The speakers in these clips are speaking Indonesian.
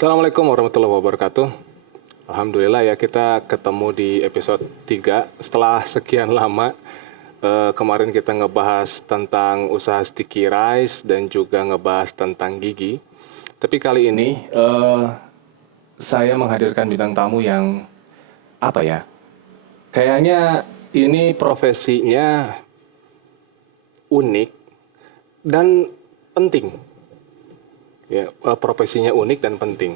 Assalamualaikum warahmatullahi wabarakatuh. Alhamdulillah ya kita ketemu di episode 3 setelah sekian lama. Kemarin kita ngebahas tentang usaha sticky rice dan juga ngebahas tentang gigi. Tapi kali ini saya menghadirkan bintang tamu yang apa ya? Kayaknya ini profesinya unik dan penting. Ya, profesinya unik dan penting.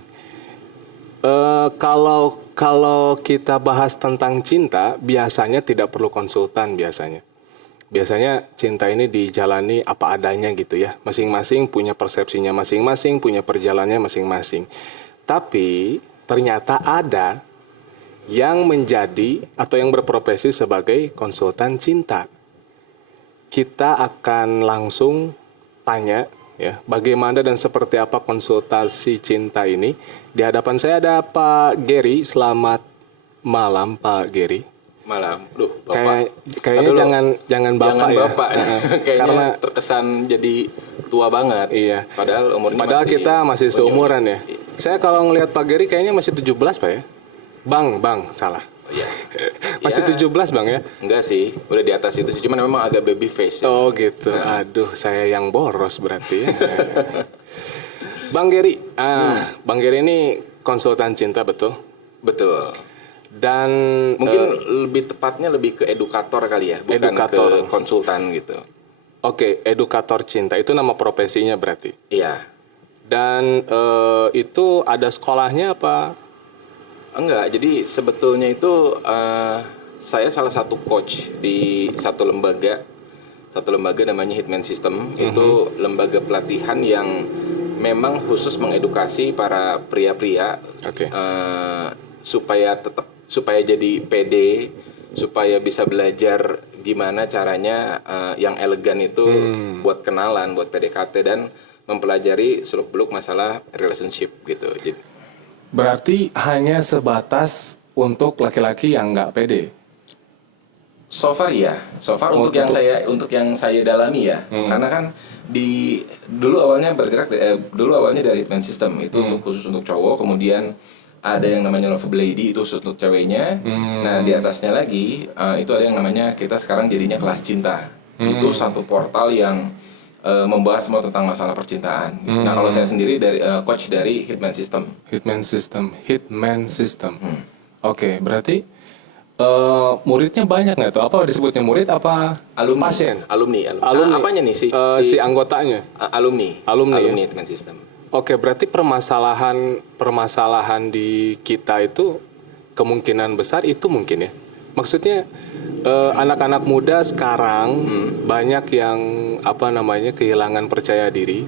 Kalau kita bahas tentang cinta, biasanya tidak perlu konsultan biasanya. Biasanya cinta ini dijalani apa adanya gitu ya. Masing-masing punya persepsinya masing-masing, punya perjalanannya masing-masing. Tapi ternyata ada yang menjadi atau yang berprofesi sebagai konsultan cinta. Kita akan langsung tanya ya, bagaimana dan seperti apa konsultasi cinta ini. Di hadapan saya ada Pak Gary. Selamat malam Pak Gary. Malam. Bapak. Kayaknya jangan Bapak ya. Bapak. Kayaknya Karena terkesan jadi tua banget. Iya. Padahal umurnya kita masih seumuran ya. Saya kalau ngelihat Pak Gary kayaknya masih 17 Pak ya. Bang, salah. Iya. Masih Ya, 17 Bang ya? Enggak sih, udah di atas itu sih. Cuman memang agak baby face ya. Oh gitu. Aduh, saya yang boros berarti ya. Bang Gary, Bang Gary ini konsultan cinta betul? Betul. Dan Mungkin lebih tepatnya lebih ke edukator kali ya, bukan Edukator. ke konsultan gitu. oke, edukator cinta itu nama profesinya berarti. Iya. Dan itu ada sekolahnya apa? Enggak, jadi sebetulnya itu saya salah satu coach di satu lembaga namanya Hitman System. Itu lembaga pelatihan yang memang khusus mengedukasi para pria-pria Oke. supaya jadi pede, supaya bisa belajar gimana caranya yang elegan itu buat kenalan, buat PDKT dan mempelajari seluk-beluk masalah relationship gitu. Jadi, Berarti hanya sebatas untuk laki-laki yang nggak pede. so far untuk yang saya dalami ya, karena kan dulu awalnya dari Hitman System itu untuk khusus untuk cowok, kemudian ada yang namanya Love Lady itu khusus untuk ceweknya. Nah di atasnya lagi itu ada yang namanya kita sekarang jadinya kelas cinta. Itu satu portal yang membahas semua tentang masalah percintaan. Nah kalau saya sendiri dari coach dari Hitman System. Hitman System. Oke, berarti muridnya banyak nggak tuh? Apa disebutnya murid apa Alumni. pasien? Alumni. Apanya nih Si anggotanya? alumni Alumni ya? Hitman System. Oke, berarti permasalahan di kita itu kemungkinan besar itu mungkin ya. Maksudnya anak-anak muda sekarang banyak yang kehilangan percaya diri.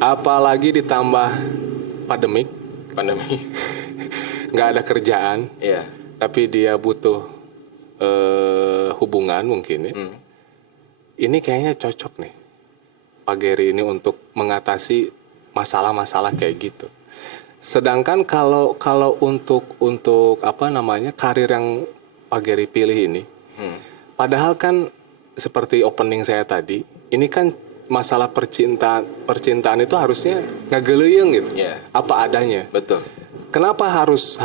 Apalagi ditambah pandemi, nggak ada kerjaan, Iya. tapi dia butuh hubungan mungkin ya. Ini kayaknya cocok nih Pak Gary ini untuk mengatasi masalah-masalah kayak gitu. Sedangkan kalau untuk karir yang Pak Gary pilih ini, padahal kan seperti opening saya tadi, ini kan masalah percintaan itu harusnya ngageleung gitu, Iya. apa adanya. Betul. Kenapa harus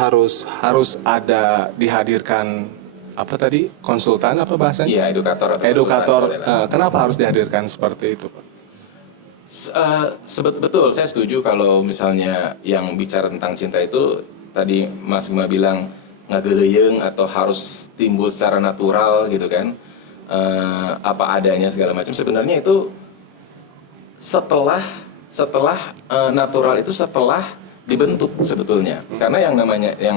ada dihadirkan apa tadi konsultan apa bahasanya? Iya, edukator atau Edukator. konsultan. Kenapa harus dihadirkan seperti itu, Pak? Betul, saya setuju kalau misalnya yang bicara tentang cinta itu tadi Mas Gema bilang ngageleung atau harus timbul secara natural gitu kan, apa adanya segala macam. Sebenarnya itu setelah natural itu setelah dibentuk sebetulnya. Karena yang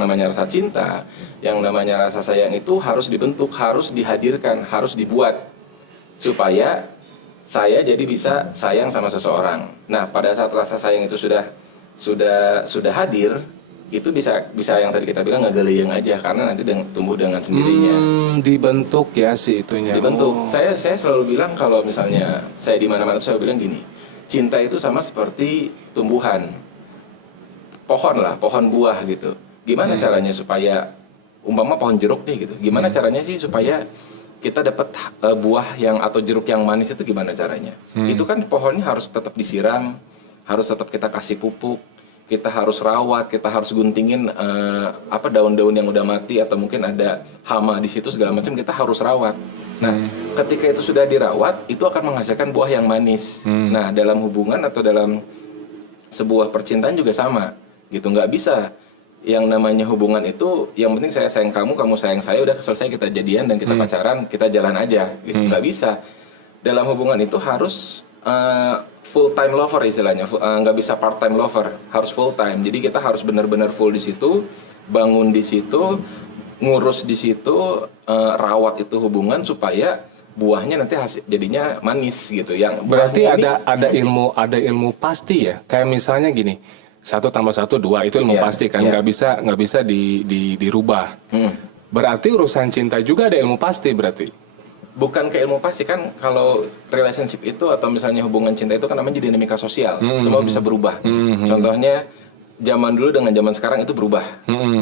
namanya rasa cinta, yang namanya rasa sayang itu harus dibentuk, harus dihadirkan, harus dibuat supaya saya jadi bisa sayang sama seseorang. Nah, pada saat rasa sayang itu sudah hadir, itu bisa yang tadi kita bilang ngageleung aja karena nanti tumbuh dengan sendirinya. Dibentuk ya si itunya. Dibentuk. Oh. Saya selalu bilang kalau misalnya saya di mana-mana saya bilang gini, cinta itu sama seperti tumbuhan. Pohon buah gitu. Gimana caranya supaya umpama pohon jeruk nih gitu. Gimana caranya sih supaya kita dapat buah yang atau jeruk yang manis itu gimana caranya? Itu kan pohonnya harus tetap disiram, harus tetap kita kasih pupuk, kita harus rawat, kita harus guntingin daun-daun yang udah mati atau mungkin ada hama di situ segala macam, kita harus rawat. Nah, ketika itu sudah dirawat, itu akan menghasilkan buah yang manis. Nah, dalam hubungan atau dalam sebuah percintaan juga sama, gitu. Nggak bisa yang namanya hubungan itu, yang penting saya sayang kamu, kamu sayang saya, udah selesai kita jadian dan kita pacaran, kita jalan aja, gitu. Nggak bisa. Dalam hubungan itu harus full time lover istilahnya, nggak bisa part time lover, harus full time. Jadi kita harus benar-benar full di situ, bangun di situ, ngurus di situ, rawat itu hubungan supaya buahnya nanti jadinya manis gitu. Yang Berarti ada ilmu pasti ya. Kayak misalnya gini, 1 tambah 1 2 itu ilmu pasti kan, nggak bisa dirubah. Berarti urusan cinta juga ada ilmu pasti berarti. Bukan ke ilmu pasti kan, kalau relationship itu atau misalnya hubungan cinta itu kan namanya dinamika sosial, semua bisa berubah. Contohnya zaman dulu dengan zaman sekarang itu berubah,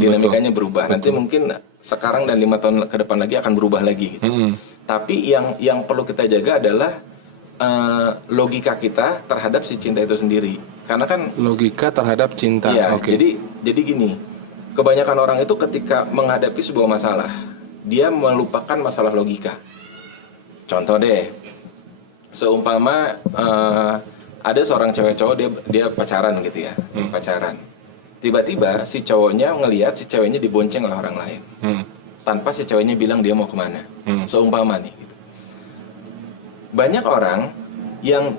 dinamikanya berubah. Nanti mungkin sekarang dan 5 tahun ke depan lagi akan berubah lagi. Gitu. Tapi yang perlu kita jaga adalah logika kita terhadap si cinta itu sendiri. Karena kan Logika terhadap cinta. iya, Oke. jadi gini, kebanyakan orang itu ketika menghadapi sebuah masalah, dia melupakan masalah logika. Contoh deh, seumpama ada seorang cewek cowok dia pacaran gitu ya, pacaran. Tiba-tiba si cowoknya ngelihat si ceweknya dibonceng oleh orang lain, tanpa si ceweknya bilang dia mau kemana. Seumpama nih. Gitu. Banyak orang yang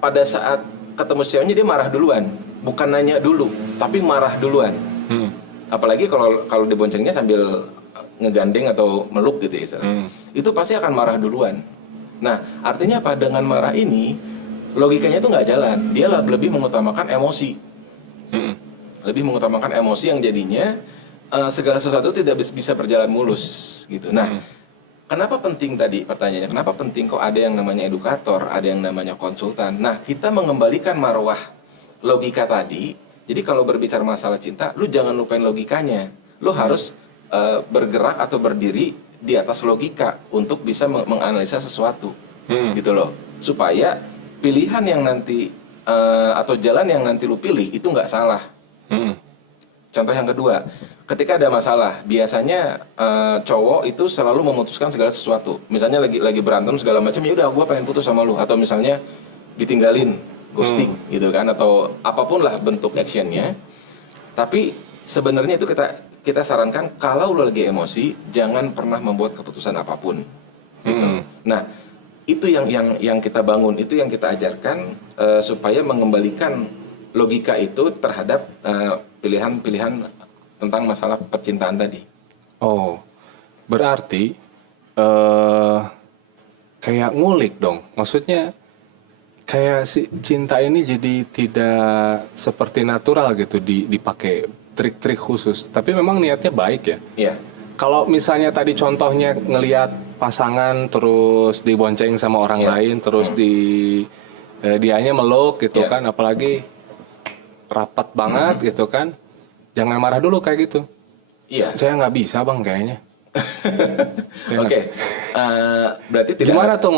pada saat ketemu si ceweknya dia marah duluan, bukan nanya dulu, tapi marah duluan. Apalagi kalau diboncengnya sambil ngegandeng atau meluk gitu ya, itu pasti akan marah duluan. Nah, artinya apa? Dengan marah ini logikanya itu nggak jalan. Dia lebih mengutamakan emosi, lebih mengutamakan emosi yang jadinya segala sesuatu tidak bisa berjalan mulus gitu. Nah, kenapa penting tadi pertanyaannya? Kenapa penting kok ada yang namanya edukator, ada yang namanya konsultan? Nah, kita mengembalikan marwah logika tadi. Jadi kalau berbicara masalah cinta, lu jangan lupain logikanya. Lu harus bergerak atau berdiri di atas logika untuk bisa menganalisa sesuatu, gitu loh, supaya pilihan yang nanti atau jalan yang nanti lu pilih itu nggak salah. Contoh yang kedua, ketika ada masalah, biasanya cowok itu selalu memutuskan segala sesuatu. Misalnya lagi berantem segala macam, ya udah gue pengen putus sama lu, atau misalnya ditinggalin, ghosting, gitu kan, atau apapun lah bentuk actionnya. Tapi sebenarnya itu kita sarankan kalau lo lagi emosi jangan pernah membuat keputusan apapun. Gitu. Nah, itu yang kita bangun, itu yang kita ajarkan supaya mengembalikan logika itu terhadap pilihan-pilihan tentang masalah percintaan tadi. Oh, berarti kayak ngulik dong. Maksudnya kayak si cinta ini jadi tidak seperti natural gitu dipakai trik-trik khusus, tapi memang niatnya baik ya. Iya. Kalau misalnya tadi contohnya ngelihat pasangan terus dibonceng sama orang lain, terus dianya meluk gitu kan, apalagi rapat banget gitu kan, jangan marah dulu kayak gitu. Iya. Saya nggak bisa bang kayaknya. Oke. Berarti tidak. Gimana tuh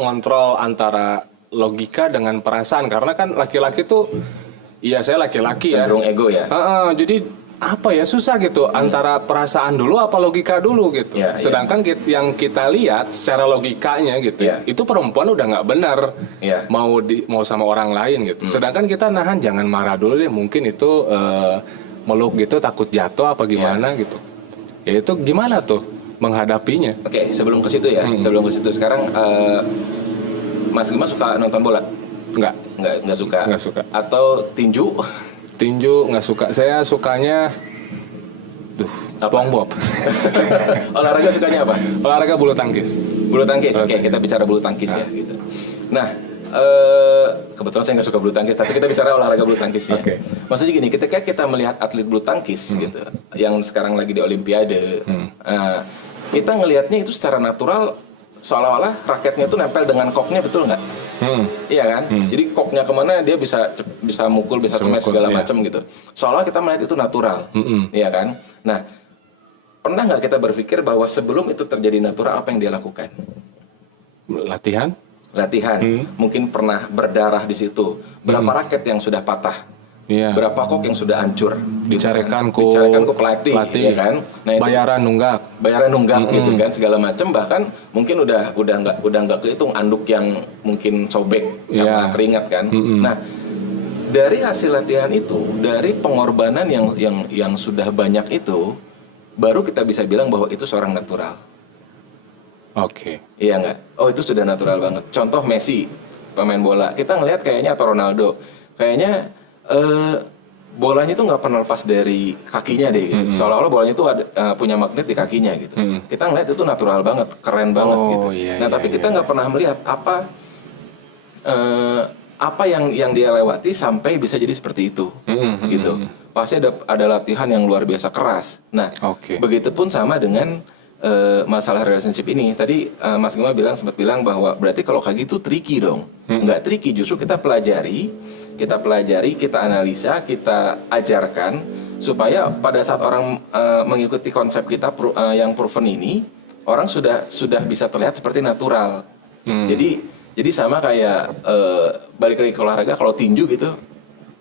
ngontrol antara logika dengan perasaan? Karena kan laki-laki tuh, iya saya laki-laki ya. Cenderung ego ya. Jadi apa ya susah gitu antara perasaan dulu apa logika dulu gitu. Ya, sedangkan yang kita lihat secara logikanya gitu, itu perempuan udah nggak benar mau sama orang lain gitu. Sedangkan kita nahan jangan marah dulu deh, mungkin itu meluk gitu takut jatuh apa gimana gitu. Ya itu gimana tuh menghadapinya? Oke, sebelum ke situ ya, sebelum ke situ sekarang Mas Gema suka nonton bola? Nggak suka. Nggak suka. Atau tinju? Tinju nggak suka. Saya sukanya SpongeBob. Olahraga sukanya apa? Olahraga bulu tangkis. Bulu tangkis. Oke, kita bicara bulu tangkis ya gitu. Nah, kebetulan saya nggak suka bulu tangkis, tapi kita bicara olahraga bulu tangkis ya. Maksudnya gini, ketika kita melihat atlet bulu tangkis gitu, yang sekarang lagi di Olimpiade, kita ngelihatnya itu secara natural seolah-olah raketnya itu nempel dengan koknya, betul nggak? Iya kan? Jadi koknya kemana dia bisa mukul, bisa smash segala macam gitu. Soalnya kita melihat itu natural, iya kan? Nah, pernah nggak kita berpikir bahwa sebelum itu terjadi natural apa yang dia lakukan? Latihan. Mungkin pernah berdarah di situ. Berapa raket yang sudah patah? Iya. Berapa kok yang sudah hancur? Dicarikan ku pelatih, pelatih. ya kan? Nah, itu Bayaran nunggak. gitu kan, segala macam, bahkan mungkin udah nggak kehitung anduk yang mungkin sobek Iya. karena keringat kan. Nah, dari hasil latihan itu, dari pengorbanan yang sudah banyak itu, baru kita bisa bilang bahwa itu seorang natural. Oke. Iya nggak? Oh, itu sudah natural banget. Contoh Messi, pemain bola. Kita ngelihat kayaknya, atau Ronaldo, kayaknya bolanya itu nggak pernah lepas dari kakinya deh gitu. Seolah-olah bolanya itu punya magnet di kakinya gitu. Kita ngelihat itu natural banget, keren banget gitu. Iya, Nah, iya, tapi kita iya. nggak pernah melihat apa yang dia lewati sampai bisa jadi seperti itu gitu. Pasti ada latihan yang luar biasa keras. Nah, Oke. begitupun sama dengan masalah relationship ini. Tadi Mas Gema sempat bilang bahwa berarti kalau kayak gitu tricky dong. Nggak tricky, justru kita pelajari, kita analisa, kita ajarkan supaya pada saat orang mengikuti konsep kita yang proven ini, orang sudah bisa terlihat seperti natural. Jadi sama kayak balik lagi ke olahraga, kalau tinju gitu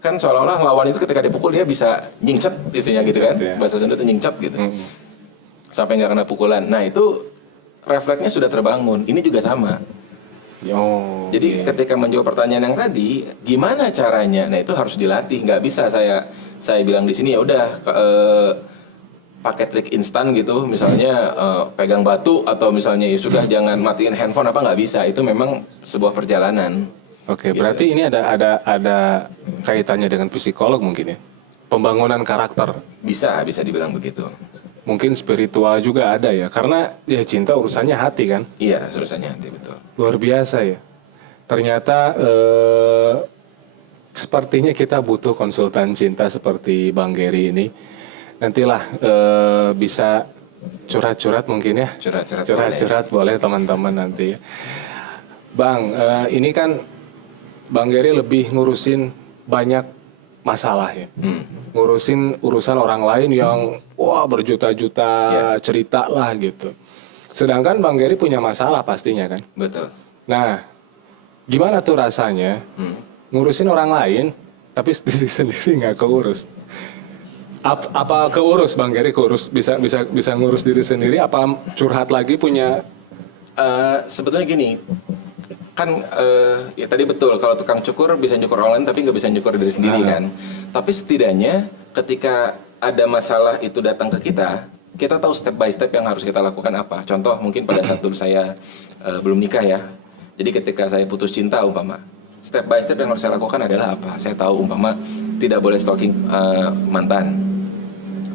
kan, seolah-olah lawan itu ketika dipukul dia bisa nyingcet istilahnya gitu kan, ya. bahasa Sunda itu nyingcet gitu, sampai nggak kena pukulan. Nah, itu refleksnya sudah terbangun. Ini juga sama. Oh. Jadi ketika menjawab pertanyaan yang tadi, gimana caranya? Nah, itu harus dilatih. Nggak bisa saya bilang di sini ya udah pakai trik instan gitu, misalnya pegang batu atau misalnya ya sudah jangan matiin handphone, apa, nggak bisa. Itu memang sebuah perjalanan. Oke, Gitu. berarti ini ada kaitannya dengan psikolog mungkin ya. Pembangunan karakter. Bisa dibilang begitu. Mungkin spiritual juga ada ya, karena ya cinta urusannya hati kan. Iya, urusannya nanti betul. Luar biasa ya. Ternyata sepertinya kita butuh konsultan cinta seperti Bang Gary ini. Nantilah bisa curhat-curhat mungkin ya. Curhat-curhat Boleh teman-teman nanti ya. Bang, ini kan Bang Gary lebih ngurusin banyak masalah ya. Ngurusin urusan orang lain yang wah berjuta-juta cerita lah gitu. Sedangkan Bang Gary punya masalah pastinya kan. Betul. Nah, gimana tuh rasanya ngurusin orang lain tapi diri sendiri nggak keurus? Apa keurus Bang Gary, keurus bisa ngurus diri sendiri, apa curhat lagi punya? Sebetulnya gini, kan ya tadi betul, kalau tukang cukur bisa nyukur orang lain tapi nggak bisa nyukur diri sendiri kan. Tapi setidaknya ketika ada masalah itu datang ke kita tahu step by step yang harus kita lakukan apa. Contoh mungkin pada saat dulu saya belum nikah ya. Jadi ketika saya putus cinta umpama, step by step yang harus saya lakukan adalah apa? Saya tahu umpama tidak boleh stalking mantan.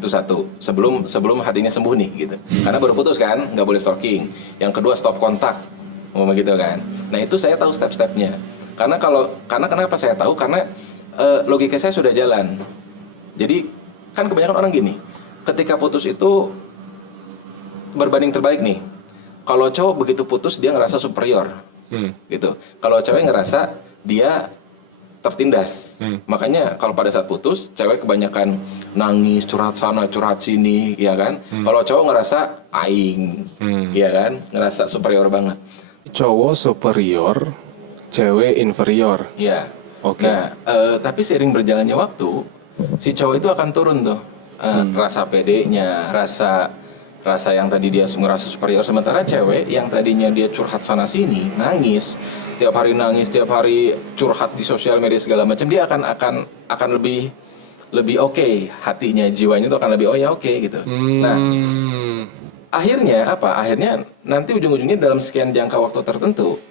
Itu satu, sebelum hatinya sembuh nih gitu. Karena baru putus kan, nggak boleh stalking. Yang kedua, stop kontak, begitu kan. Nah, itu saya tahu step-stepnya. Karena kenapa saya tahu? Karena logika saya sudah jalan. Jadi kan kebanyakan orang gini, ketika putus itu berbanding terbalik nih. Kalau cowok begitu putus dia ngerasa superior, gitu. Kalau cewek ngerasa dia tertindas. Makanya kalau pada saat putus, cewek kebanyakan nangis, curhat sana, curhat sini, ya kan. Kalau cowok ngerasa aing, ya kan, ngerasa superior banget. Cowok superior, cewek inferior. Ya. Oke. Nah, tapi seiring berjalannya waktu, si cowok itu akan turun tuh rasa pedenya, rasa yang tadi dia ngerasa superior. Sementara cewek yang tadinya dia curhat sana sini, nangis, tiap hari nangis, tiap hari curhat di sosial media segala macam, dia akan lebih oke, hatinya, jiwanya itu akan lebih oke gitu. Nah, akhirnya apa? Akhirnya nanti ujung-ujungnya dalam sekian jangka waktu tertentu,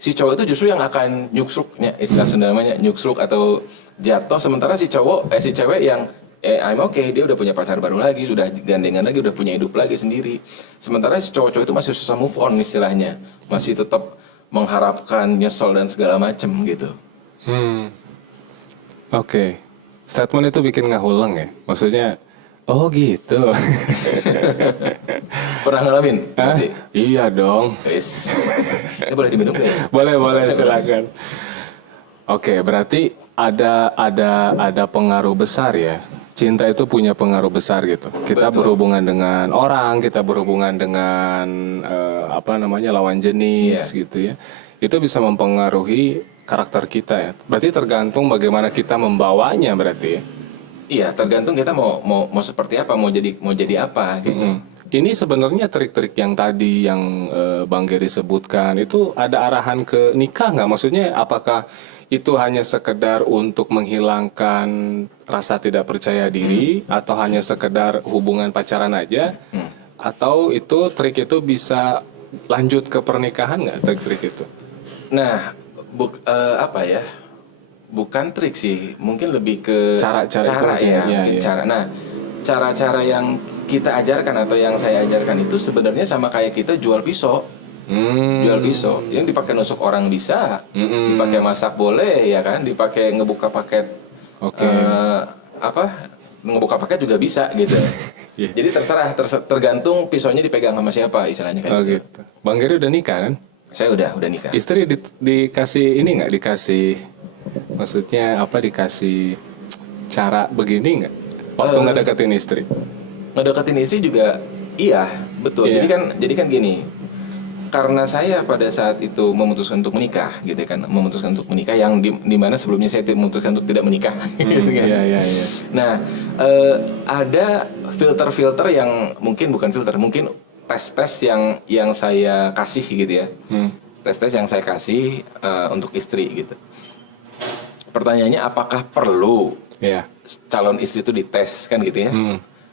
si cowok itu justru yang akan nyuksruknya, istilah Sunda namanya nyuksruk atau jatuh. Sementara si cewek yang I'm okay, dia udah punya pacar baru lagi, sudah gandengan lagi, udah punya hidup lagi sendiri. Sementara si cowok-cowok itu masih susah move on istilahnya, masih tetap mengharapkan, nyesel dan segala macem gitu. Oke. Statement itu bikin ngahuleng ya? Maksudnya, oh gitu. Pernah ngalamin? Hah? Pasti? Iya dong. Wis. Ini boleh diminum ya? Boleh silakan. Oke, berarti ada pengaruh besar ya. Cinta itu punya pengaruh besar gitu. Kita berhubungan dengan orang, kita berhubungan dengan lawan jenis gitu ya. Itu bisa mempengaruhi karakter kita ya. Berarti tergantung bagaimana kita membawanya berarti ya. Iya, tergantung kita mau seperti apa, mau jadi apa gitu. Ini sebenarnya trik-trik yang tadi yang Bang Geri sebutkan itu ada arahan ke nikah nggak? Maksudnya apakah itu hanya sekedar untuk menghilangkan rasa tidak percaya diri atau hanya sekedar hubungan pacaran aja? Atau itu trik itu bisa lanjut ke pernikahan nggak trik-trik itu? Nah, apa ya? Bukan trik sih, mungkin lebih ke Cara-cara itu, ya, iya, mungkin iya. cara. Nah, cara-cara yang kita ajarkan atau yang saya ajarkan itu sebenarnya sama kayak kita jual pisau. Jual pisau yang dipakai nusuk orang bisa, dipakai masak boleh ya kan, dipakai ngebuka paket. Oke. Ngebuka paket juga bisa gitu. Iya. Jadi terserah, tergantung pisaunya dipegang sama siapa istilahnya kayak Oh gitu. gitu. Bang Geri udah nikah kan? Saya udah nikah. Istri dikasih ini nggak? Dikasih, maksudnya apa? Dikasih cara begini nggak? Waktu nggak deketin istri? Ngedeketin istri juga iya, betul. Iya. Jadi kan gini. Karena saya pada saat itu memutuskan untuk menikah gitu kan, memutuskan untuk menikah yang di mana sebelumnya saya memutuskan untuk tidak menikah gitu kan. Iya. Nah, ada filter-filter yang mungkin bukan filter, mungkin tes-tes yang saya kasih gitu ya. Tes-tes yang saya kasih untuk istri gitu. Pertanyaannya apakah perlu Iya. calon istri itu dites kan gitu ya?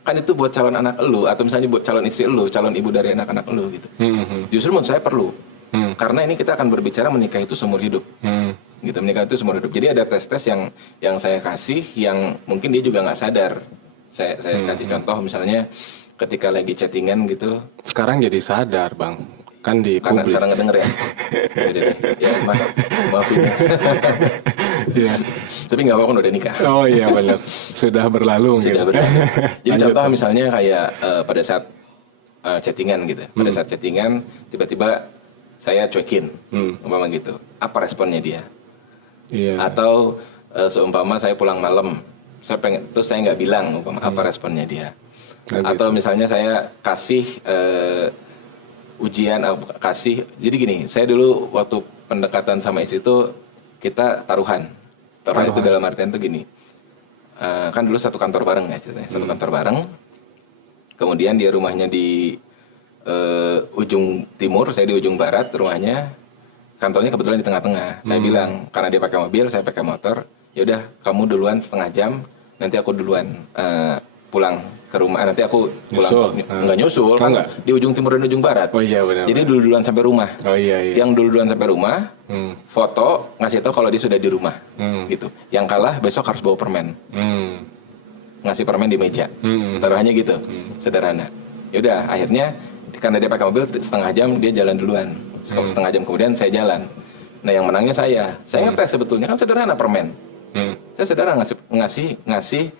Kan itu buat calon anak elu atau misalnya buat calon istri elu, calon ibu dari anak-anak elu gitu. Justru menurut saya perlu. Karena ini kita akan berbicara menikah itu seumur hidup. Gitu, menikah itu seumur hidup. Jadi ada tes-tes yang saya kasih yang mungkin dia juga nggak sadar. Saya kasih contoh misalnya ketika lagi chattingan gitu. Sekarang jadi sadar Bang, kan Karena dipublis. ngedenger ya. Yaudah deh. Ya maafin ya. Iya. Tapi nggak apa-apa udah nikah. Oh iya benar, sudah berlalu mungkin. Sudah berlalu. Jadi Lanjut. contoh misalnya kayak pada saat chattingan gitu. Pada saat chattingan tiba-tiba saya cuekin, umpama gitu. Apa responnya dia? Iya. Atau seumpama saya pulang malam, terus saya nggak bilang, umpama apa responnya dia? Nah, Atau misalnya saya kasih ujian, jadi gini, saya dulu waktu pendekatan sama istri itu kita taruhan itu dalam artian tuh gini, kan dulu satu kantor bareng ya ceritanya, satu kantor bareng, kemudian dia rumahnya di ujung timur, saya di ujung barat rumahnya, kantornya kebetulan di tengah-tengah. Saya bilang karena dia pakai mobil, saya pakai motor, ya udah kamu duluan setengah jam, nanti aku duluan pulang ke rumah, nanti aku pulang. Nggak nyusul kan, di ujung timur dan ujung barat. Oh iya benar. Jadi duluan sampai rumah. Oh iya. Yang duluan sampai rumah, foto ngasih tahu kalau dia sudah di rumah, gitu. Yang kalah besok harus bawa permen, ngasih permen di meja, taruhannya gitu, sederhana. Yaudah, akhirnya karena dia pakai mobil setengah jam dia jalan duluan, setengah jam kemudian saya jalan. Nah yang menangnya saya ngetes sebetulnya kan sederhana permen. Saya sederhana ngasih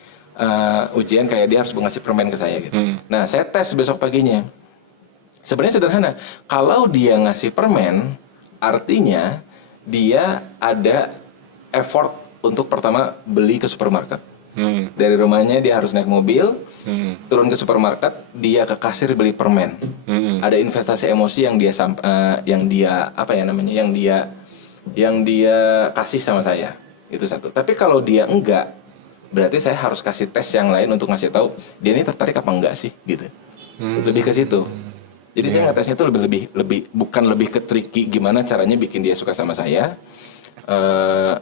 ujian kayak dia harus ngasih permen ke saya gitu. Nah saya tes besok paginya. Sebenarnya sederhana. Kalau dia ngasih permen, artinya dia ada effort untuk pertama beli ke supermarket. Dari rumahnya dia harus naik mobil, turun ke supermarket, dia ke kasir beli permen. Ada investasi emosi yang dia kasih sama saya. Itu satu. Tapi kalau dia enggak, berarti saya harus kasih tes yang lain untuk ngasih tahu dia ini tertarik apa enggak sih gitu. Lebih ke situ. Jadi saya ngetesnya itu bukan lebih ke tricky gimana caranya bikin dia suka sama saya.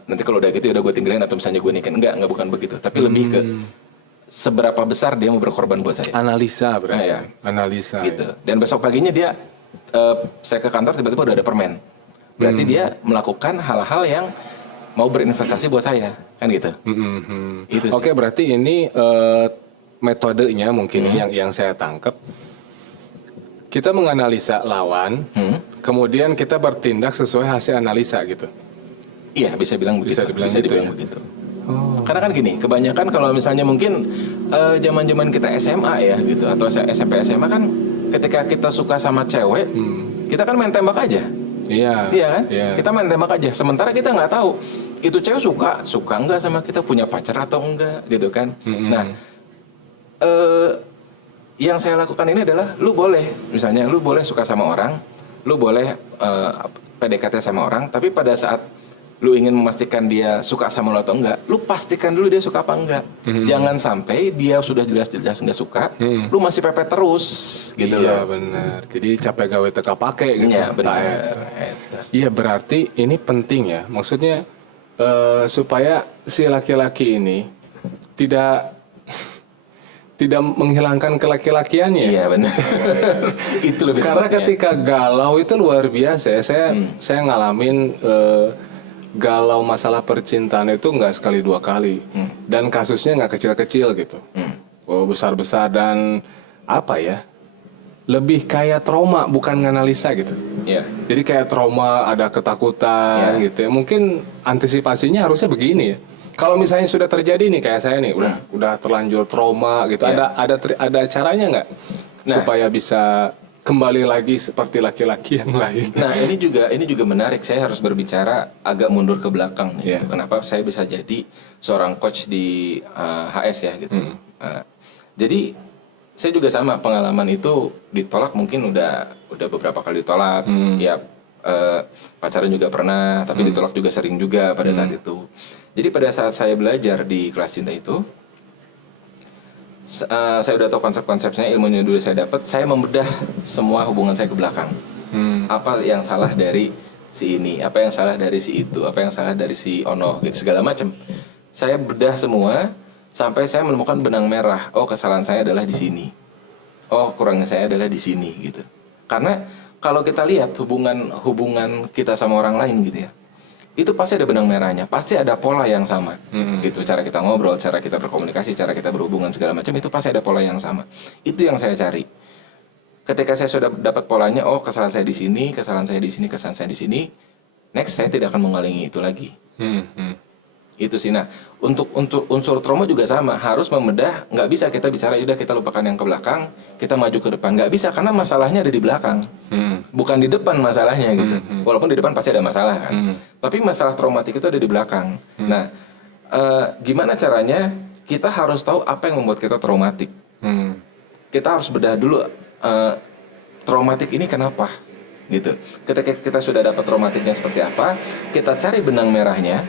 Nanti kalau udah gitu udah gue tinggalin atau misalnya gue nikahin, enggak bukan begitu, tapi lebih ke seberapa besar dia mau berkorban buat saya. Analisa berarti. Ya. Analisa. Gitu. Dan besok paginya dia saya ke kantor tiba-tiba udah ada permen. Berarti dia melakukan hal-hal yang mau berinvestasi buat saya, kan gitu. Gitu sih. Oke, berarti ini metodenya mungkin yang saya tangkap. Kita menganalisa lawan, kemudian kita bertindak sesuai hasil analisa gitu. Iya, bisa dibilang dibilang begitu. Karena kan gini, kebanyakan kalau misalnya mungkin zaman-zaman kita SMA ya gitu, atau SMP SMA kan ketika kita suka sama cewek, kita kan main tembak aja. Iya. Iya kan? Iya. Kita main tembak aja. Sementara kita nggak tahu itu cewek suka enggak sama kita, punya pacar atau enggak gitu kan. Nah, yang saya lakukan ini adalah lu boleh suka sama orang, lu boleh PDKT sama orang, tapi pada saat lu ingin memastikan dia suka sama lu atau enggak, lu pastikan dulu dia suka apa enggak. Jangan sampai dia sudah jelas-jelas enggak suka, lu masih pepet terus gitu Iya loh. benar. Jadi capek gawe teka pake gitu. Iya Tak, benar. eta. Iya berarti ini penting ya. Maksudnya supaya si laki-laki ini tidak tidak menghilangkan kelaki-lakiannya. Iya benar. Itu lebih Karena tepatnya. ketika galau itu luar biasa ya. Saya ngalamin galau masalah percintaan itu nggak sekali dua kali. Dan kasusnya nggak kecil-kecil gitu. Oh, besar-besar dan apa ya? Lebih kayak trauma bukan nganalisa gitu. Iya. Jadi kayak trauma, ada ketakutan Ya. gitu ya. Mungkin antisipasinya harusnya begini ya. Kalau misalnya sudah terjadi nih kayak saya nih, udah terlanjur trauma gitu. Ya. Ada caranya nggak Nah. supaya bisa kembali lagi seperti laki-laki yang lain? Nah ini juga menarik. Saya harus berbicara agak mundur ke belakang nih. Iya. Gitu. Kenapa saya bisa jadi seorang coach di HS ya gitu. Jadi saya juga sama, pengalaman itu ditolak mungkin udah beberapa kali ditolak. Ya pacaran juga pernah, tapi ditolak juga sering juga pada saat itu. Jadi pada saat saya belajar di kelas cinta itu, saya udah tahu konsep-konsepnya, ilmunya dulu saya dapat, saya membedah semua hubungan saya ke belakang. Apa yang salah dari si ini, apa yang salah dari si itu, apa yang salah dari si Ono, gitu segala macam. Saya bedah semua sampai saya menemukan benang merah. Oh, kesalahan saya adalah di sini. Oh, kurangnya saya adalah di sini gitu. Karena kalau kita lihat hubungan kita sama orang lain gitu ya, itu pasti ada benang merahnya, pasti ada pola yang sama. Gitu, cara kita ngobrol, cara kita berkomunikasi, cara kita berhubungan segala macam itu pasti ada pola yang sama. Itu yang saya cari. Ketika saya sudah dapat polanya, oh kesalahan saya di sini, kesalahan saya di sini, kesalahan saya di sini, next saya tidak akan mengulangi itu lagi. Itu sih. Nah, untuk unsur trauma juga sama, harus membedah. Nggak bisa kita bicara udah kita lupakan yang ke belakang, kita maju ke depan. Nggak bisa karena masalahnya ada di belakang, bukan di depan masalahnya gitu. Walaupun di depan pasti ada masalah kan, tapi masalah traumatik itu ada di belakang. Nah, gimana caranya? Kita harus tahu apa yang membuat kita traumatik. Kita harus bedah dulu traumatik ini kenapa gitu. Ketika kita sudah dapat traumatiknya seperti apa, kita cari benang merahnya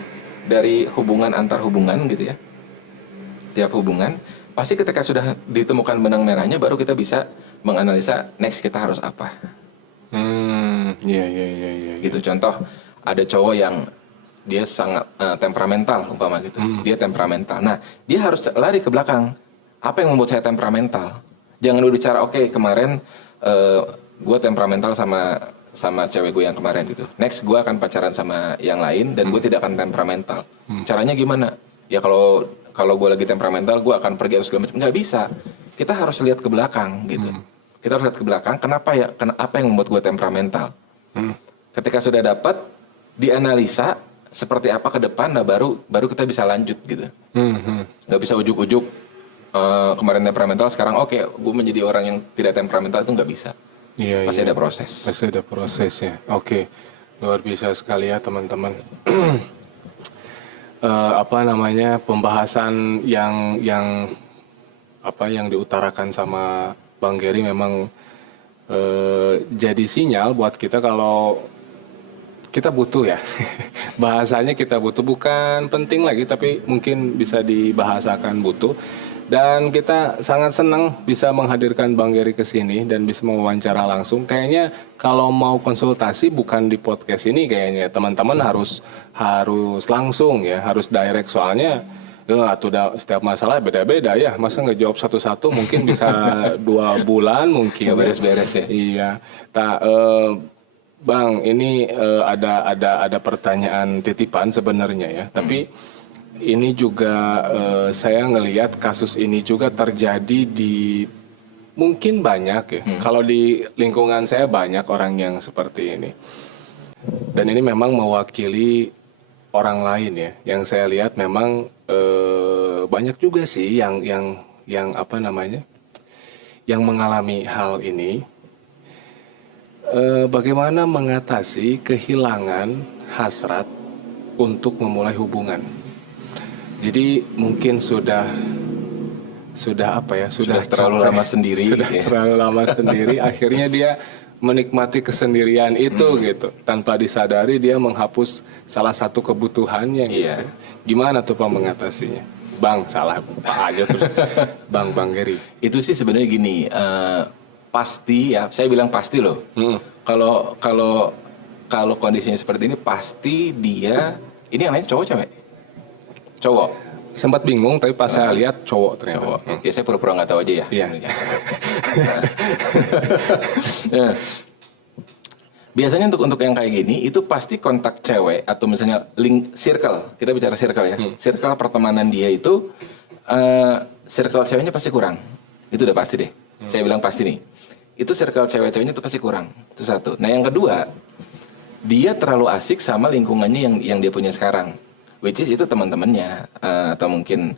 dari hubungan antar hubungan gitu ya. Tiap hubungan pasti ketika sudah ditemukan benang merahnya baru kita bisa menganalisa next kita harus apa. Iya. Gitu, contoh ada cowok yang dia sangat temperamental umpama gitu. Dia temperamental. Nah, dia harus lari ke belakang. Apa yang membuat saya temperamental? Jangan dulu bicara oke, kemarin gue temperamental sama cewek gue yang kemarin gitu. Next gue akan pacaran sama yang lain dan gue tidak akan temperamental. Caranya gimana? Ya kalau gue lagi temperamental gue akan pergi atau segala macam. Nggak bisa. Kita harus lihat ke belakang gitu. Kita harus lihat ke belakang. Kenapa ya? Apa yang membuat gue temperamental? Ketika sudah dapat, dianalisa seperti apa ke depan, nah baru kita bisa lanjut gitu. Nggak bisa ujuk-ujuk kemarin temperamental, sekarang oke, gue menjadi orang yang tidak temperamental, itu nggak bisa. Iya. Pasti ada proses. Pasti ada prosesnya. Oke, luar biasa sekali ya teman-teman. Apa namanya, pembahasan yang diutarakan sama Bang Gary memang jadi sinyal buat kita kalau kita butuh ya. Bahasanya kita butuh, bukan penting lagi tapi mungkin bisa dibahasakan butuh. Dan kita sangat senang bisa menghadirkan Bang Gary ke sini dan bisa mewawancara langsung. Kayaknya kalau mau konsultasi bukan di podcast ini, kayaknya teman-teman harus langsung ya, harus direct, soalnya setiap masalah beda-beda ya. Masa ngejawab satu-satu mungkin bisa 2 bulan mungkin. Nggak beres-beres ya. Iya. Bang, ini ada pertanyaan titipan sebenarnya ya, tapi ini juga saya ngelihat kasus ini juga terjadi di mungkin banyak ya. Kalau di lingkungan saya banyak orang yang seperti ini. Dan ini memang mewakili orang lain ya. Yang saya lihat memang banyak juga sih yang apa namanya? Yang mengalami hal ini. Bagaimana mengatasi kehilangan hasrat untuk memulai hubungan? Jadi mungkin sudah apa ya, sudah terlalu capek, lama sendiri sudah gitu ya. terlalu lama sendiri, akhirnya dia menikmati kesendirian itu gitu. Tanpa disadari dia menghapus salah satu kebutuhannya gitu. Iya. Gimana tuh Pak mengatasinya? Bang, salah Pak aja terus. Bang Gary. Itu sih sebenarnya gini, pasti ya, saya bilang pasti loh. Kalau kalau kalau kondisinya seperti ini pasti dia, ini yang lain cowok cewek? Cowok. Sempat bingung tapi pas saya lihat cowok ternyata. Cowok. Ya saya pura-pura nggak tahu aja ya. Iya. sebenarnya. Nah, biasanya untuk yang kayak gini itu pasti kontak cewek atau misalnya link circle. Kita bicara circle ya. Circle pertemanan dia itu circle ceweknya pasti kurang. Itu udah pasti deh. Saya bilang pasti nih. Itu circle cewek-ceweknya itu pasti kurang. Itu satu. Nah, yang kedua, dia terlalu asik sama lingkungannya yang dia punya sekarang, which is itu teman-temannya atau mungkin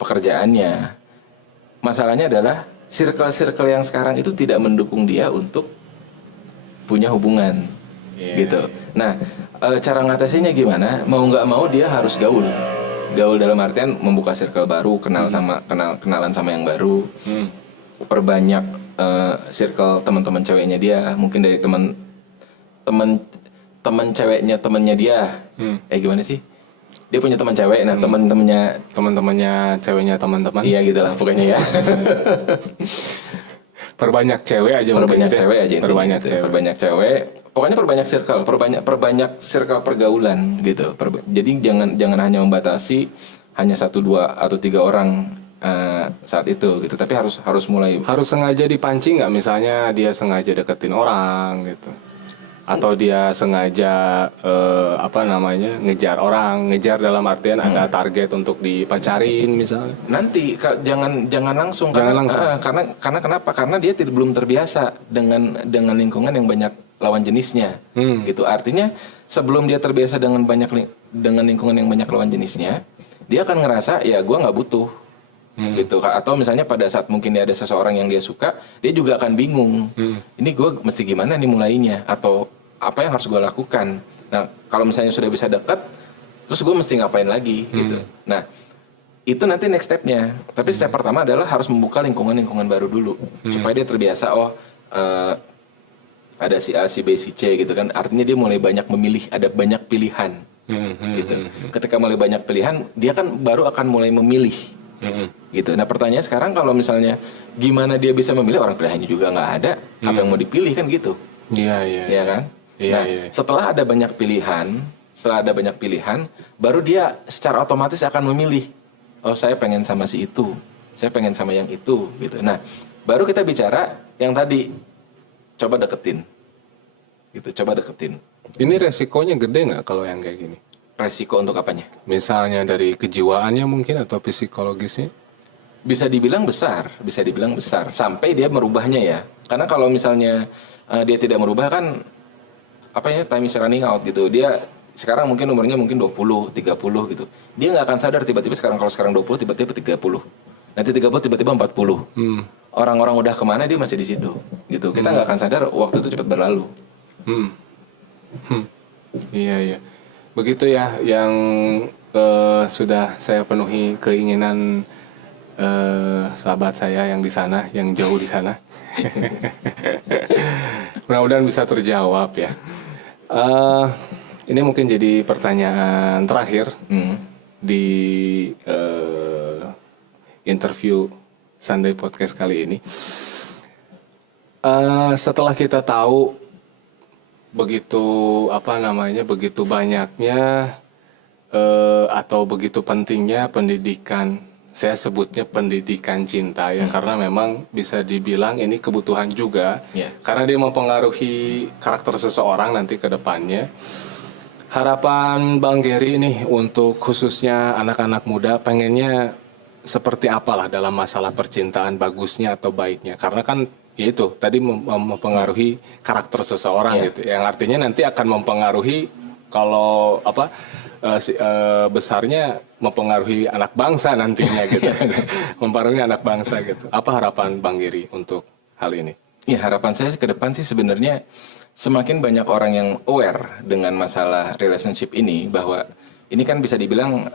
pekerjaannya. Masalahnya adalah circle-circle yang sekarang itu tidak mendukung dia untuk punya hubungan, gitu. Nah, cara ngatasinya gimana? Mau nggak mau dia harus gaul dalam artian membuka circle baru, kenalan sama yang baru, perbanyak circle teman-teman ceweknya dia, mungkin dari teman ceweknya temannya dia. Gimana sih? Dia punya teman cewek, nah Teman-temannya ceweknya teman-teman. iya gitu lah pokoknya ya. Perbanyak cewek aja mungkin Perbanyak gitu ya. cewek aja intinya Perbanyak gitu. cewek. Perbanyak cewek. Pokoknya perbanyak circle pergaulan gitu. Jadi jangan hanya membatasi hanya 1, 2 atau 3 orang saat itu gitu. Tapi harus mulai. Harus sengaja dipancing nggak, misalnya dia sengaja deketin orang gitu, atau dia sengaja ngejar orang, ngejar dalam artian ada target untuk dipacarin misalnya. Nanti jangan langsung. Jangan langsung. Karena kenapa? Karena dia belum terbiasa dengan lingkungan yang banyak lawan jenisnya. Gitu. Artinya sebelum dia terbiasa dengan lingkungan yang banyak lawan jenisnya, dia akan ngerasa ya gua nggak butuh. Gitu. Atau misalnya pada saat mungkin dia ada seseorang yang dia suka, dia juga akan bingung. Ini gue mesti gimana nih mulainya, atau apa yang harus gue lakukan. Nah, kalau misalnya sudah bisa dekat, terus gue mesti ngapain lagi gitu. Nah, itu nanti next stepnya. Tapi step pertama adalah harus membuka lingkungan baru dulu, supaya dia terbiasa. Ada si A, si B, si C gitu kan. Artinya dia mulai banyak memilih, ada banyak pilihan. Gitu. Ketika mulai banyak pilihan, dia kan baru akan mulai memilih. Gitu. Nah, pertanyaannya sekarang kalau misalnya gimana dia bisa memilih, orang pilihannya juga nggak ada, apa yang mau dipilih kan gitu. Iya kan? Nah, setelah ada banyak pilihan, baru dia secara otomatis akan memilih. Oh, saya pengen sama si itu, saya pengen sama yang itu, gitu. Nah, baru kita bicara yang tadi, coba deketin, gitu. Coba deketin. Ini resikonya gede nggak kalau yang kayak gini? Resiko untuk apanya? Misalnya dari kejiwaannya mungkin atau psikologisnya? Bisa dibilang besar, sampai dia merubahnya ya. Karena kalau misalnya dia tidak merubah kan time is running out gitu. Dia sekarang mungkin umurnya mungkin 20, 30 gitu. Dia nggak akan sadar tiba-tiba kalau sekarang 20 tiba-tiba 30. Nanti 30 tiba-tiba 40. Orang-orang udah kemana, dia masih di situ gitu. Kita nggak akan sadar waktu itu cepat berlalu. Iya. Begitu ya yang sudah saya penuhi keinginan sahabat saya yang di sana, yang jauh di sana. Mudah-mudahan bisa terjawab ya. Ini mungkin jadi pertanyaan terakhir di interview Sunday Podcast kali ini. Setelah kita tahu begitu banyaknya atau begitu pentingnya pendidikan, saya sebutnya pendidikan cinta ya, karena memang bisa dibilang ini kebutuhan juga, karena dia mempengaruhi karakter seseorang nanti ke depannya. Harapan Bang Gary nih untuk khususnya anak-anak muda, pengennya seperti apalah dalam masalah percintaan, bagusnya atau baiknya, karena kan ya itu tadi mempengaruhi karakter seseorang gitu, yang artinya nanti akan mempengaruhi kalau besarnya mempengaruhi anak bangsa nantinya gitu. Mempengaruhi anak bangsa gitu. Apa harapan Bang Gary untuk hal ini? Ya, harapan saya ke depan sih sebenarnya semakin banyak orang yang aware dengan masalah relationship ini, bahwa ini kan bisa dibilang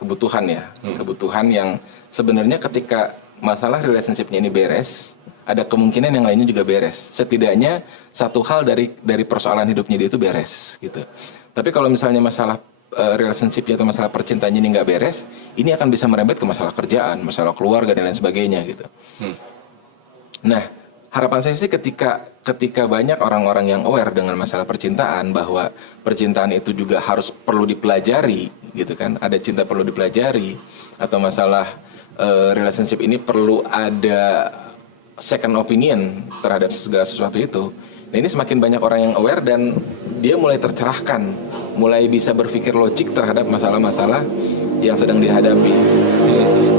kebutuhan ya, kebutuhan yang sebenarnya ketika masalah relationshipnya ini beres, ada kemungkinan yang lainnya juga beres. Setidaknya satu hal dari persoalan hidupnya dia itu beres gitu. Tapi kalau misalnya masalah relationship-nya atau masalah percintaannya ini nggak beres, ini akan bisa merembet ke masalah kerjaan, masalah keluarga dan lain sebagainya gitu. Nah, harapan saya sih ketika banyak orang-orang yang aware dengan masalah percintaan, bahwa percintaan itu juga harus perlu dipelajari gitu kan, ada cinta perlu dipelajari, atau masalah relationship ini perlu ada second opinion terhadap segala sesuatu itu. Nah, ini semakin banyak orang yang aware dan dia mulai tercerahkan, mulai bisa berpikir logik terhadap masalah-masalah yang sedang dihadapi.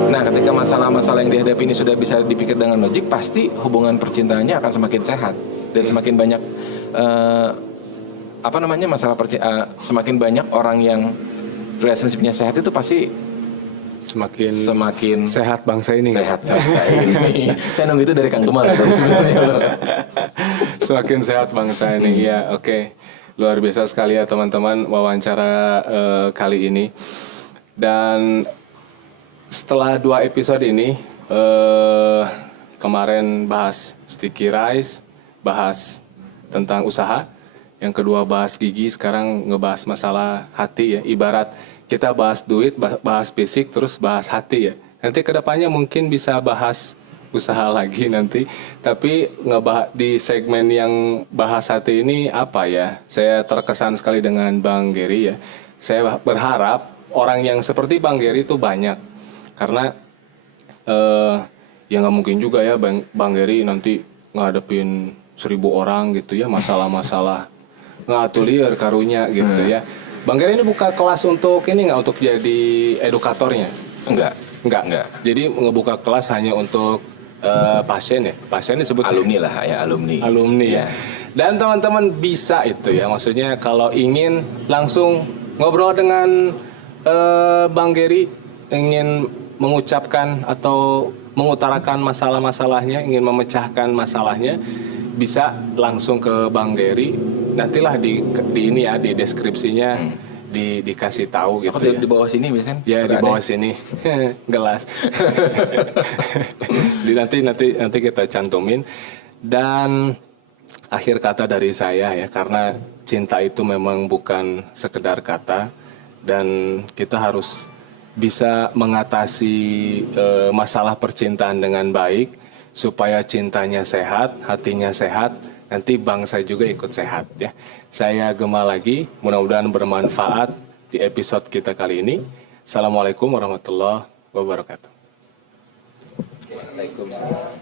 Nah, ketika masalah-masalah yang dihadapi ini sudah bisa dipikir dengan logik, pasti hubungan percintaannya akan semakin sehat dan semakin banyak semakin banyak orang yang relationship-nya sehat itu pasti semakin sehat bangsa ini. Sehat bangsa ini. Saya nunggu itu dari Kang Kemal sebenarnya. Semakin sehat bangsa ini. Ya, oke. Luar biasa sekali ya teman-teman wawancara kali ini. Dan setelah 2 episode ini, kemarin bahas sticky rice, bahas tentang usaha, yang kedua bahas gigi, sekarang ngebahas masalah hati ya. Ibarat kita bahas duit, bahas fisik, terus bahas hati ya. Nanti kedepannya mungkin bisa bahas usaha lagi nanti. Tapi di segmen yang bahas hati ini apa ya? Saya terkesan sekali dengan Bang Gary ya. Saya berharap orang yang seperti Bang Gary itu banyak. Karena ya nggak mungkin juga ya Bang Gary nanti ngadepin 1000 orang gitu ya, masalah-masalah ngatulir karunya gitu ya. Bang Gary ini buka kelas untuk ini nggak, untuk jadi edukatornya? Enggak. Jadi ngebuka kelas hanya untuk pasien ya. Pasien disebut alumni lah ya, alumni. Ya. Dan teman-teman bisa itu ya. Maksudnya kalau ingin langsung ngobrol dengan Bang Gary, ingin mengucapkan atau mengutarakan masalah-masalahnya, ingin memecahkan masalahnya, bisa langsung ke Bang Gary. Nantilah di ini ya, di deskripsinya dikasih tahu gitu ya. Di bawah sini biasanya? Ya di bawah sini gelas. nanti kita cantumin. Dan akhir kata dari saya ya, karena cinta itu memang bukan sekedar kata, dan kita harus bisa mengatasi masalah percintaan dengan baik supaya cintanya sehat, hatinya sehat. Nanti bangsa juga ikut sehat ya. Saya Gema lagi, mudah-mudahan bermanfaat di episode kita kali ini. Assalamualaikum warahmatullahi wabarakatuh. Waalaikumsalam.